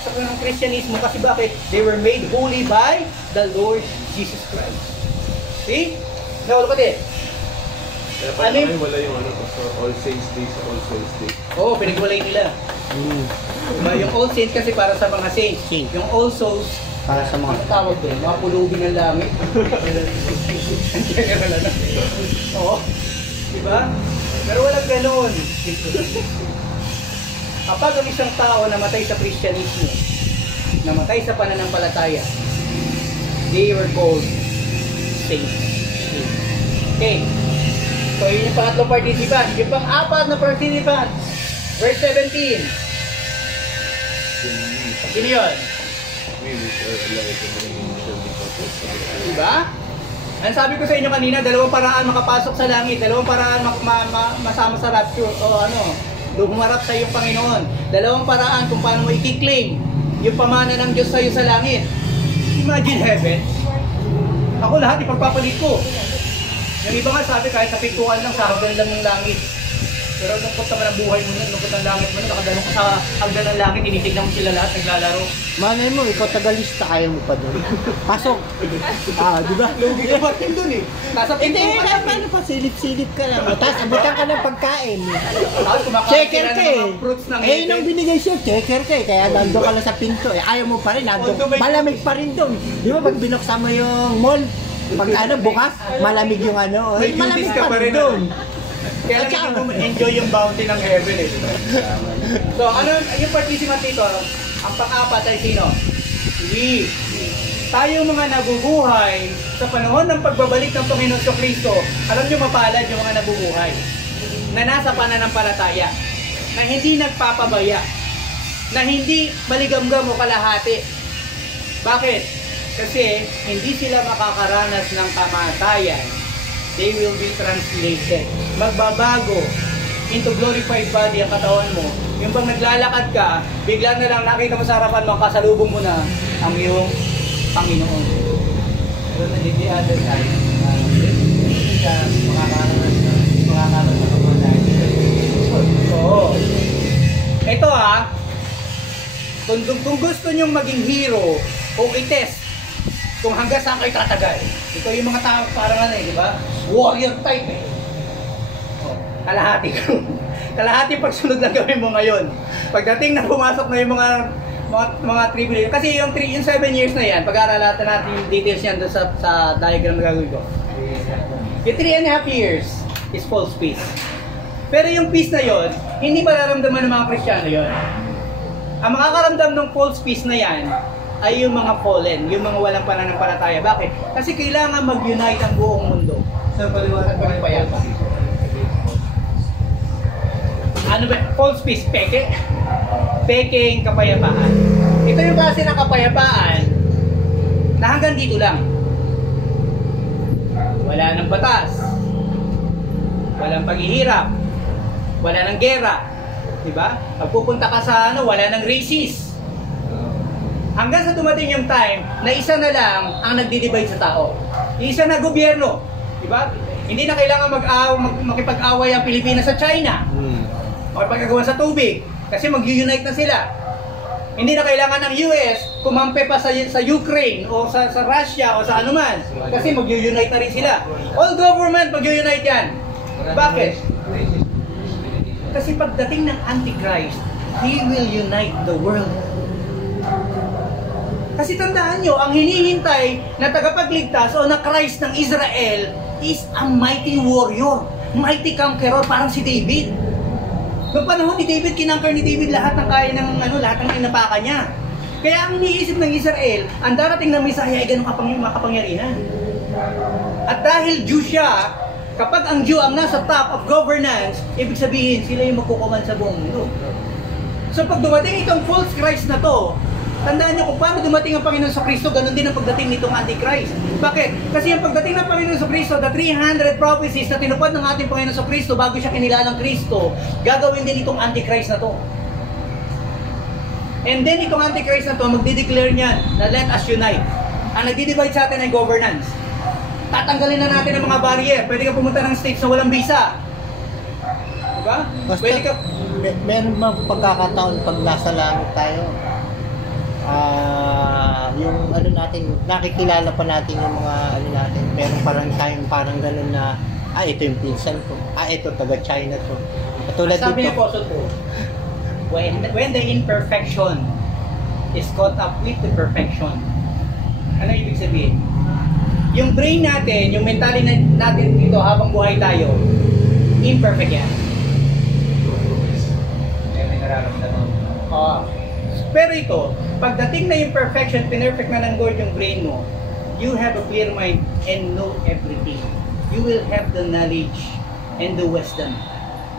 sa ng Kristyanismo. Kasi bakit? They were made holy by the Lord Jesus Christ. See? Nawala pa din. Kaya paano kayo wala yung All Saints Day sa All Souls Day? Oo, pinagwalay nila. Diba? Yung All Saints kasi para sa mga saints. Yung All Souls, para sa mga tawag doon, mga pulubi ng langit. Oo. Diba? Pero walang ganun. Kapag ang isang tao namatay sa Kristyanismo, namatay sa pananampalataya, they were called saints. Okay. So yun yung pangatlong participant. Yung pang-apat na participant, verse 17. Sino yun? Diba? Ang sabi ko sa inyo kanina, dalawang paraan makapasok sa langit, dalawang paraan masama sa rapture o ano, humarap sa iyong Panginoon. Dalawang paraan kung paano mo i-claim yung pamana ng Diyos sa iyo sa langit. Imagine heaven. Ako lahat ipagpapalit ko. Yung iba nga sabi kahit sa pintuan lang, sa hagdan lang ng langit. Pero lungkot naman ang buhay mo nun, lungkot ang langit mo nun, nakadalong ka sa hagdan ng langit, tinitignan mo sila lahat, naglalaro. Malay mo, ikaw tagalista, kaya mo pa doon. Pasok. Di ba? Lugi ka pa din dun eh. Nasa Hindi, pinto ka lang. paano pa, silip-silip ka lang. Tapos abutan ka ng pagkain. Tapos kumakain Checker sila ka ng eh. mga fruits ng Eh, nung binigay siya, checker ka eh. Kaya nandun ka lang sa pinto eh. Ayaw mo pa rin, nandun. Malamig pa rin doon. Di ba, pag binuksan mo yung mall, pag bukas, malamig yung ano. May Malamig duties ka pa rin doon. Kaya lang hindi mo enjoy yung bounty ng heaven eh. So ano, yung participant dito, ang pang-apat ay sino? We. Tayo mga nabubuhay sa panahon ng pagbabalik ng Panginoon sa Kristo, alam nyo mapalad yung mga nabubuhay na nasa pananampalataya, na hindi nagpapabaya, na hindi maligamgam o kalahati. Bakit? Kasi hindi sila makakaranas ng kamatayan. They will be translated. Magbabago into glorified body ang katawan mo. Yung bang naglalakad ka, bigla na lang nakita mo sa harapan mo, kasalubong mo na ang iyong Panginoon. Pero na hindi other time, hindi ka makakaranas ng pamatayan. Oo. Ito kung gusto nyong maging hero o i-test kung hanggang saan kayo tatagal. Ito yung mga tao parang di ba? Warrior type eh. Oh, kalahati ka. Kalahati pagsunod lang gawin mo ngayon. Pagdating na pumasok na yung mga tribulation. Kasi yung 7 years na yan, pag-aaralatan natin yung details yan doon sa diagram na gagawin ko. Yung 3.5 years is false peace. Pero yung peace na yon, hindi mararamdaman ng mga Kristiyano yon. Ang makakaramdam ng false peace na yan, ay yung mga fallen, yung mga walang pananampalataya. Bakit? Kasi kailangan mag-unite ang buong mundo. Sa paliwanag ko pa yan. Ano ba? False peace, peke? Peking kapayapaan. Ito yung klase ng kapayapaan na hanggang dito lang. Wala ng batas. Walang paghihirap. Wala ng gera. Diba? Pag pupunta ka sa wala ng racist. Hanggang sa dumating yung time na isa na lang ang nagdi-divide sa tao. Isa na gobyerno, di ba? Hindi na kailangan makipag-away ang Pilipinas sa China. Makipag-agawan sa tubig kasi mag-unite na sila. Hindi na kailangan ng US kumampi pa sa Ukraine o sa Russia o sa anuman kasi mag-unite na rin sila. All government mag-unite yan. Bakit? Kasi pagdating ng Antichrist, he will unite the world. Kasi tandaan nyo, ang hinihintay na tagapagligtas o na Christ ng Israel is a mighty warrior, mighty conqueror, parang si David. Noong panahon ni David, kinangker ni David lahat ng kaya ng lahat ng inapakan niya. Kaya ang iniisip ng Israel, ang darating na Messiah ay ganun makapangyarihan. At dahil Jew siya, kapag ang Jew ang nasa top of governance, ibig sabihin sila yung magkukuman sa buong mundo. So pag dumating itong false Christ na to, tandaan niyo kung paano dumating ang Panginoon sa Kristo, ganun din ang pagdating nitong Antichrist. Bakit? Kasi ang pagdating ng Panginoon sa Kristo, the 300 prophecies na tinupad ng ating Panginoon sa Kristo bago siya kinilalang Kristo, gagawin din itong Antichrist na to. And then itong Antichrist na to, magdideclare niya na let us unite. Ang nagdi-divide sa atin ay governance. Tatanggalin na natin ang mga barrier. Pwede ka pumunta ng states na walang visa. Diba? Pwede ka... Meron mga pagkakataon pag nasa langit tayo. Yung natin, nakikilala pa natin yung mga natin, meron parang tayong parang ganun na ito yung pinsan ko, ito taga China to. Katulad sabi niya dito, po, when the imperfection is caught up with the perfection, ano ibig sabihin? Yung brain natin, yung mentality natin dito habang buhay tayo, imperfect yan. May nararamdaman. Pero ito, pagdating na yung perfection, pinerfect na ng Lord yung brain mo, you have a clear mind and know everything. You will have the knowledge and the wisdom.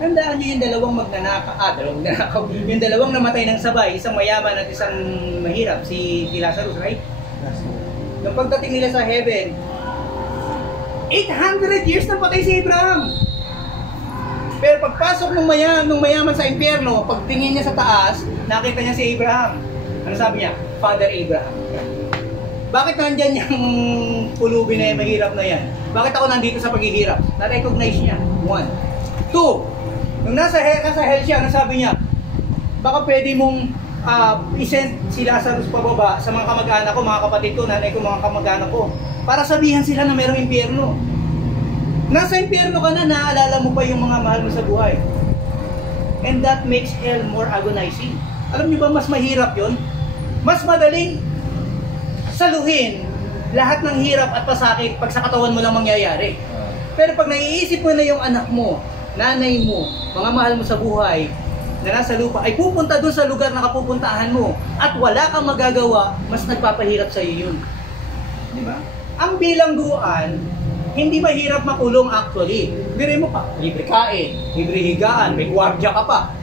Tandaan nyo yung dalawang yung dalawang namatay ng sabay, isang mayaman at isang mahirap, si Lazarus, right? Nung pagdating nila sa heaven, 800 years na patay si Abraham. Pero pagpasok ng mayaman sa impyerno, pagtingin niya sa taas, nakita niya si Abraham. Ano sabi niya? Father Abraham. Bakit nandyan yung pulubi na yung mahirap na yan? Bakit ako nandito sa paghihirap? Na-recognize niya. 1. 2. Nung nasa hell siya, ano sabi niya? Baka pwede mong isend si Lazarus pababa sa mga kamag-anak ko, mga kapatid ko, nanay ko, mga kamag-anak ko, para sabihan sila na mayroong impyerno. Nasa impyerno ka na, naaalala mo pa yung mga mahal mo sa buhay. And that makes hell more agonizing. Alam niyo ba, mas mahirap yon? Mas madaling saluhin lahat ng hirap at pasakit pag sa katawan mo lang mangyayari. Pero pag naiisip mo na yung anak mo, nanay mo, mga mahal mo sa buhay, na nasa lupa, ay pupunta doon sa lugar na kapupuntahan mo at wala kang magagawa, mas nagpapahirap sa iyo yun. Di ba? Ang bilangguan, hindi mahirap makulong actually. Biro mo pa, libre kain, libre higaan, may gwardiya ka pa.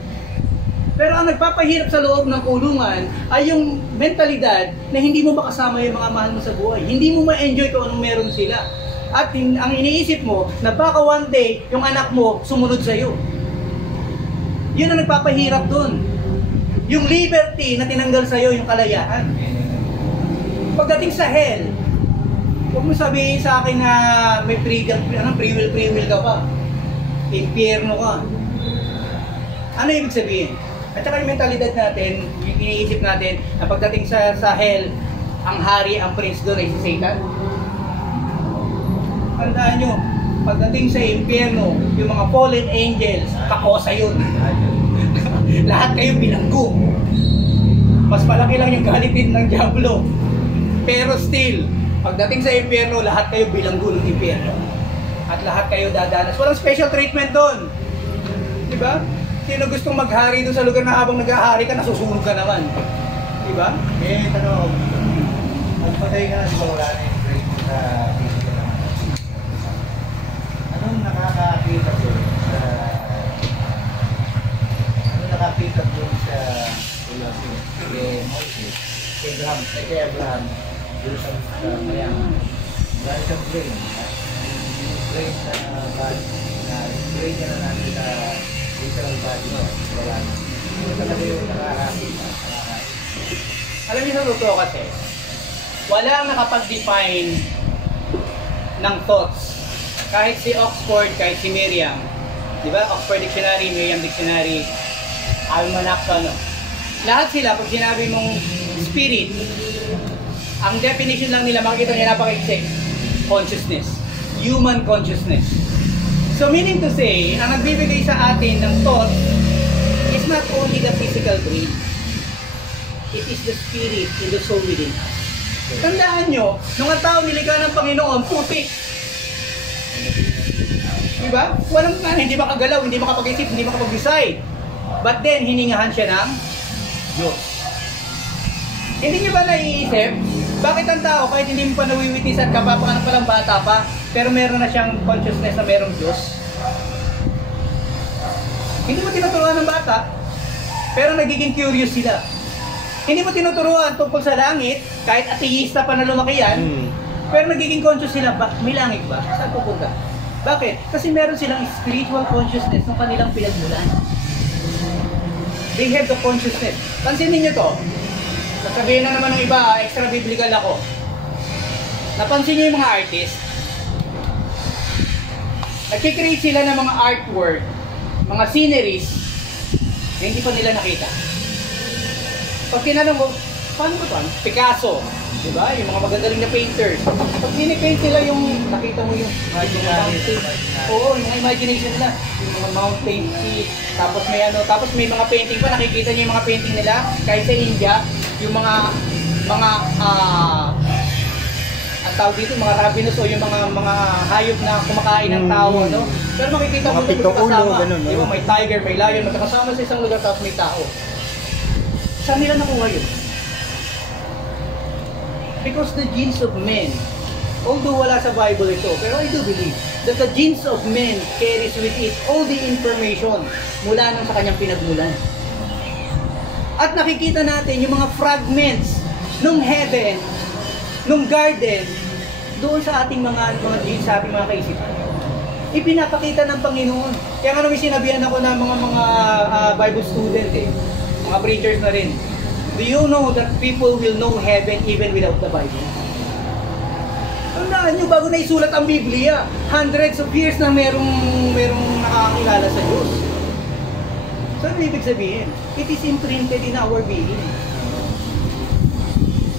Pero ang nagpapahirap sa loob ng kulungan ay yung mentalidad na hindi mo makasama yung mga mahal mo sa buhay. Hindi mo ma-enjoy kung anong meron sila. At ang iniisip mo na baka one day yung anak mo sumunod sa'yo. Yun ang nagpapahirap dun. Yung liberty na tinanggal sa'yo, yung kalayaan. Pagdating sa hell, huwag mo sabihin sa akin na may free will ka pa. Impyerno ka. Ano ibig sabihin? At saka yung mentalidad natin, yung iniisip natin, na pagdating sa hell, ang hari, ang prince doon ay si Satan. Tandaan nyo, pagdating sa impyerno, yung mga fallen angels, kakosa yun. Lahat kayo bilanggo. Mas malaki lang yung galitin ng Diablo. Pero still, pagdating sa impyerno, lahat kayo bilanggo ng impyerno. At lahat kayo dadanas. Walang special treatment doon. Diba? Sino gustong maghari doon sa lugar na habang naghahari ka, nasusunog ka naman. Diba? Tanong, magpatay ka na di ba wala na yung break sa physical naman? Anong nakakakita doon sa... kay Moses, kay Abraham, doon sa mayaman. Wala siyang brain. Yung brain sa body, na brain niya na natin sa literal body mo, wala na. Ito talaga yung nakakakita. Alam niyo sa totoo kasi, walang nakapag-define ng thoughts. Kahit si Oxford, kahit si Merriam, di ba? Oxford Dictionary, Merriam Dictionary, Almanac, ano. Lahat sila, pag sinabi mong spirit, ang definition lang nila, makikita nila napaka-exact, consciousness. Human consciousness. So meaning to say, ang nagbibigay sa atin ng thought is not only the physical brain. It is the spirit and the soul within us. Tandaan nyo, nung ang tao nilikha ng Panginoon, putik. Diba? Walang hindi makagalaw, hindi makapag-isip, hindi makapag-decide. But then, hiningahan siya ng Diyos. Hindi nyo ba naiisip, bakit ang tao, kahit hindi mo pa nawiwitis at kapapanganak pa lang bata pa, pero meron na siyang consciousness na merong Diyos? Hindi mo tinuturuan ng bata, pero nagiging curious sila. Hindi mo tinuturuan tungkol sa langit, kahit ateista pa na lumaki yan, pero nagiging conscious sila, may langit ba? Saan pupunta? Bakit? Kasi meron silang spiritual consciousness ng kanilang pinagmulan. They have the consciousness. Pansinin nyo to. Sasabihin na naman ng iba, extra biblical ako. Napansin nyo yung mga artist? Nagkikreate sila ng mga artwork, mga sceneries, na hindi pa nila nakita. Pag tinanong mo, paano ba ito? Picasso, di ba? Yung mga magagaling na painters. Pag pinipaint nila yung, nakita mo yung mountain. Oo, yung imagination nila. Yung mga mountain peak, tapos may ano, tapos may mga painting pa, nakikita niyo yung mga painting nila, kahit sa India, yung mga ang tawag dito, mga ravenous o yung mga hayop na kumakain ng tao, no? Pero makikita mo ito magkakasama. Di ba? May tiger, may lion, magkakasama sa isang lugar, tapos may tao. Saan nila nakuha yun? Because the genes of men, although wala sa Bible ito, pero I do believe that the genes of men carries with it all the information mula nung sa kanyang pinagmulan. At nakikita natin yung mga fragments nung heaven, nung garden, doon sa ating mga genes, sa ating mga kaisipan. Ipinapakita ng Panginoon. Kaya nga nung sinabihan ako ng mga Bible student mga preachers na rin. Do you know that people will know heaven even without the Bible? Tandaan nyo, bago na isulat ang Biblia, hundreds of years na merong nakakakilala sa Diyos. So, ano ibig sabihin? It is imprinted in our being.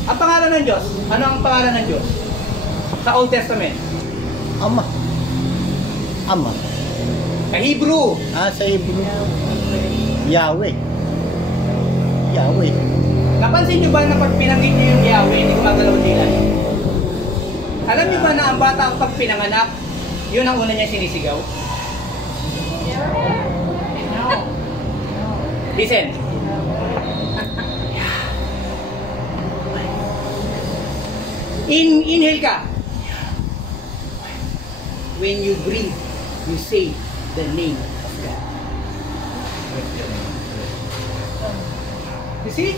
Ang pangalan ng Diyos, ano ang pangalan ng Diyos? Sa Old Testament? Ama. Ama. Sa Hebrew. Sa Hebrew. Yahweh. Yahweh. Napansin niyo ba na pag pinanggit niyo yung Yahweh, hindi gumagalaw nila? Alam niyo ba na ang bata pag pinanganak, yun ang una niya sinisigaw? Listen. Inhale ka. When you breathe, you say the name of God. You see?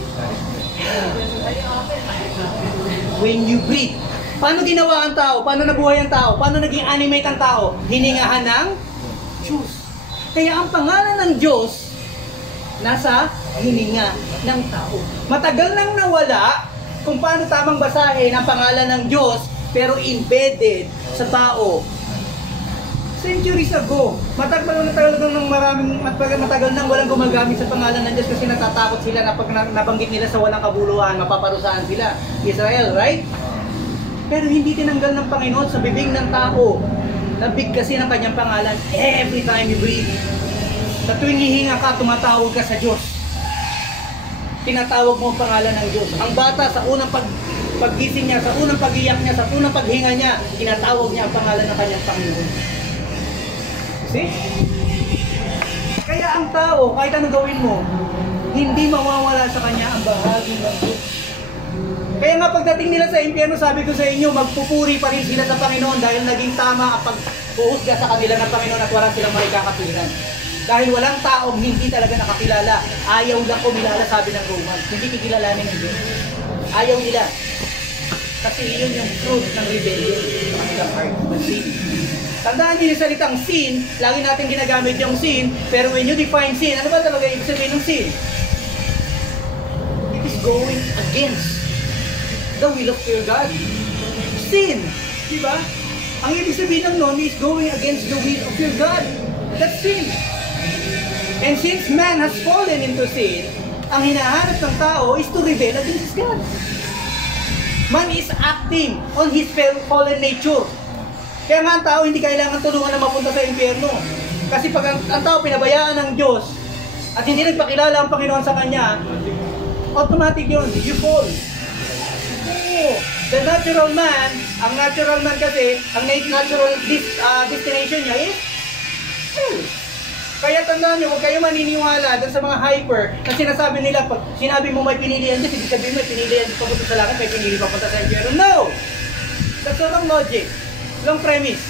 When you breathe. Paano ginawa ang tao? Paano nabuhay ang tao? Paano naging animate ang tao? Hiningahan ng Diyos. Kaya ang pangalan ng Diyos nasa hininga ng tao. Matagal nang nawala kung paano tamang basahin ang pangalan ng Diyos, pero embedded sa tao. Centuries ago, matagal nang walang gumagamit sa pangalan ng Diyos kasi natatakot sila na pag nabanggit nila sa walang kabuluhan, mapaparusahan sila. Israel, right? Pero hindi tinanggal ng Panginoon sa bibig ng tao. Nabigkasin ang kanyang pangalan every time you breathe. Sa tuwing hihinga ka, tumatawag ka sa Diyos. Tinatawag mo ang pangalan ng Diyos. Ang bata sa unang paggising niya, sa unang pag-iyak niya, sa unang paghinga niya, tinatawag niya ang pangalan ng kanyang Panginoon. See? Kaya ang tao, kahit anong gawin mo, hindi mawawala sa kanya ang bahagi ng Diyos. Kaya nga pagdating nila sa impyerno, sabi ko sa inyo, magpupuri pa rin sila sa Panginoon dahil naging tama ang pag-uhusga sa kanila ng Panginoon at wala silang malikakatuliran. Dahil walang taong hindi talaga nakakilala. Ayaw lang kumilala, sabi ng Roman. Hindi kikilalanin ng Diyos. Ayaw nila. Kasi yun yung fruit ng rebellion sa kanilang heart. Sin. Tandaan niyo yung salitang sin, lagi natin ginagamit yung sin, pero when you define sin, ano ba talaga ibig sabihin ng sin? It is going against the will of your God. Sin. Diba? Ang ibig sabihin ng nun is going against the will of your God. That's sin. And since man has fallen into sin, ang hinahanap ng tao is to rebel against God. Man is acting on his fallen nature. Kaya nga ang tao hindi kailangan tulungan na mapunta sa impyerno. Kasi pag ang tao pinabayaan ng Diyos at hindi nagpakilala ang Panginoon sa kanya, automatic yun, you fall. Oh, the natural man, ang natural man kasi, ang natural destination niya is hell. Kaya tandaan nyo, huwag kayo maniniwala dun sa mga hyper na sinasabi nila, pag sinabi mo may pinilihan Diyos, hindi sabihin may pinilihan Diyos papunta sa langit, may pinili papunta sa impyerno. No! That's the wrong logic. Wrong premise.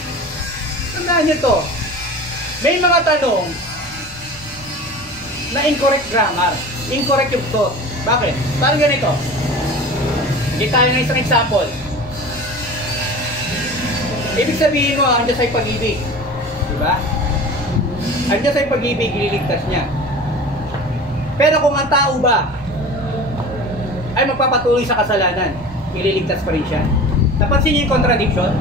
Tandaan nyo to. May mga tanong na incorrect grammar. Incorrect yung thought. Bakit? Parang ganito. Hindi tayo ng isang example. Ibig sabihin mo, ang Diyos ay pag-ibig. Diba? Ang Diyos ay pag-ibig, ililigtas niya. Pero kung ang tao ba ay magpapatuloy sa kasalanan, ililigtas pa rin siya. Napansin niyo yung contradiction?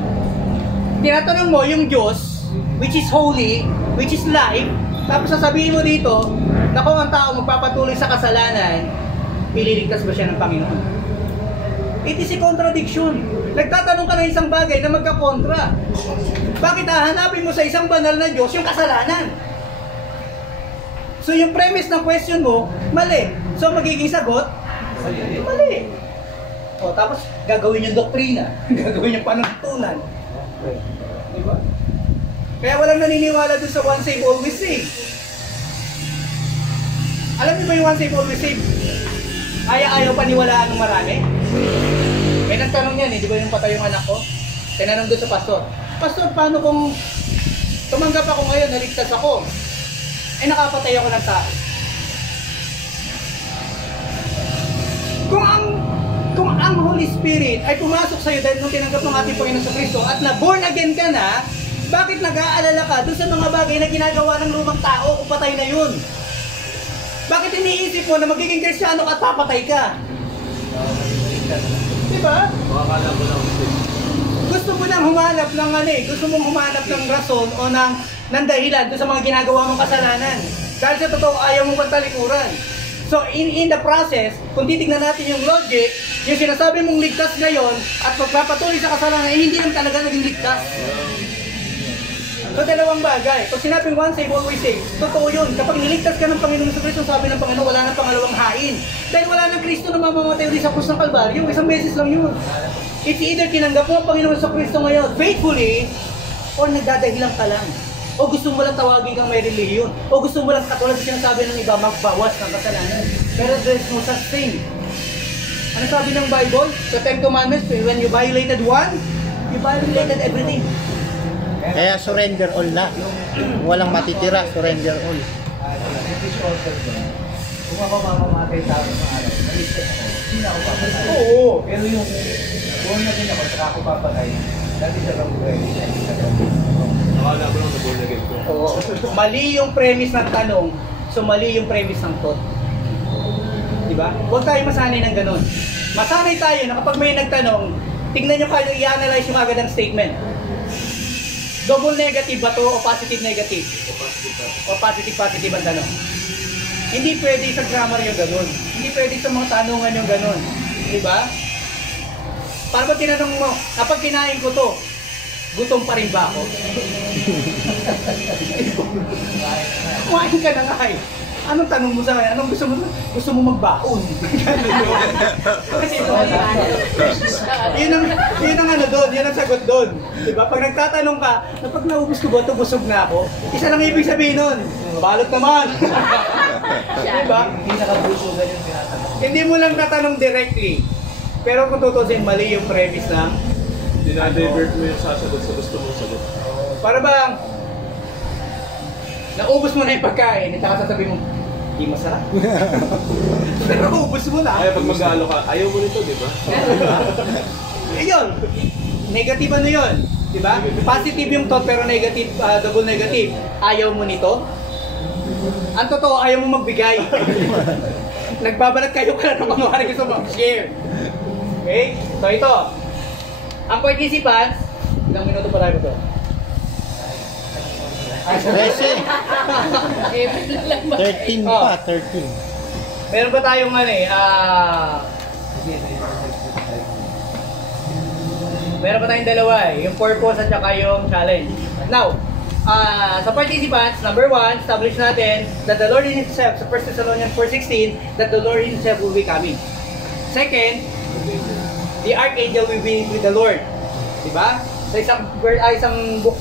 Tinatanong mo yung Diyos, which is holy, which is life, tapos sasabihin mo dito, na kung ang tao magpapatuloy sa kasalanan, ililigtas ba siya ng Panginoon? It is a contradiction. Nagtatanong ka ng isang bagay na magkakontra. Bakit hahanapin mo sa isang banal na Diyos yung kasalanan? So yung premise ng question mo, mali. So magiging sagot, mali. O tapos gagawin yung doktrina, gagawin yung panuntunan. Diba? Kaya walang naniniwala dun sa one save, always save. Alam niyo ba yung one save, always save? Ayaw paniwalaan ng marami? May nagtanong yan di ba yung patay yung anak ko? Tinanong doon sa pastor, Pastor, paano kung tumanggap ako ngayon, naligtas ako, nakapatay ako ng tao? Kung ang Holy Spirit ay pumasok sa iyo dahil nung tinanggap ng ating Panginoon sa Kristo at na born again ka na, bakit nag-aalala ka doon sa mga bagay na ginagawa ng lumang tao kung patay na yun? Bakit iniisip mo na magiging Kristiyano at papatay ka? Diba? Gusto mo nang humanap ng gusto mong humanap ng rason o ng dahilan doon sa mga ginagawa mong kasalanan. Dahil sa totoo, ayaw mo pantalikuran. So, in the process, kung titignan natin yung logic, yung sinasabi mong ligtas ngayon at pagpapatuloy sa kasalanan, eh, hindi naman talaga naging ligtas. So, dalawang bagay. Pag sinabing once saved, always saved, totoo yun. Kapag niligtas ka ng Panginoon sa Kristo, sabi ng Panginoon, wala nang pangalawang hain. Dahil wala nang Kristo na mamamatay ulit sa krus ng Kalbaryo. Isang beses lang yun. It's either tinanggap mo ang Panginoon sa Kristo ngayon faithfully, o nagdadahilan ka lang. O gusto mo lang tawagin kang may relihiyon. O gusto mo lang katulad sa sinasabi ng iba, magbawas ng kasalanan. Pero there's no such thing. Ano sabi ng Bible? Sa Ten Commandments, when you violated one, you violated everything. Kaya surrender all na. Walang matitira, surrender all. Kung ako mamamatay tao sa araw, naligtas ako, hindi ako papatay. Oo. Pero yung born na din ako, saka ako papatay, dati sa kabuhay, Akala mo lang na-born again ko. Oo. Mali yung premise ng tanong, so mali yung premise ng thought. Diba? Huwag tayo masanay ng ganun. Masanay tayo na kapag may nagtanong, tingnan nyo kayo, i-analyze yung agad ang statement. Double negative ba to o positive negative? O positive ang tanong. Hindi pwede sa grammar yung ganun. Hindi pwede sa mga tanungan yung ganun. Diba? Para ba tinanong mo, kapag kinain ko to, gutom pa rin ba ako? Kumain ka na nga eh. Anong tanong mo sa akin? Anong gusto mo? Gusto mo magbaon? Kasi yun ang ano doon, yun ang sagot doon. Diba? Pag nagtatanong ka, na pag naubos ko ba ito, busog na ako, isa lang ibig sabihin nun, balot naman. Diba? hindi nakabusugan yung tinatanong. Hindi mo lang tatanong directly. Pero kung tutusin, mali yung premise ng Dinadivert mo yung sasagot sa gusto mong sagot. para bang naubos mo na yung pagkain, at saka sasabihin mo, hindi masarap. Pero ubos mo na. Ay, pag mag-aalo ka, ayaw mo nito, di ba? Ayun, negative ano yun? Diba? Positive yung thought pero negative, double negative. Ayaw mo nito? Ang totoo, ayaw mo magbigay. Nagbabalat kayo ka na ng kunwari gusto mag-share. Okay? So ito, ang participants, ilang minuto pa tayo ito? 13 pa, 13. Meron ba tayong ano eh, meron pa tayong dalawa eh, yung purpose at saka yung challenge. Now, sa participants, number 1, establish natin that the Lord Himself, sa 1 Thessalonians 4:16, that the Lord Himself will be coming. Second, the archangel will be with the Lord. Diba? Sa isang book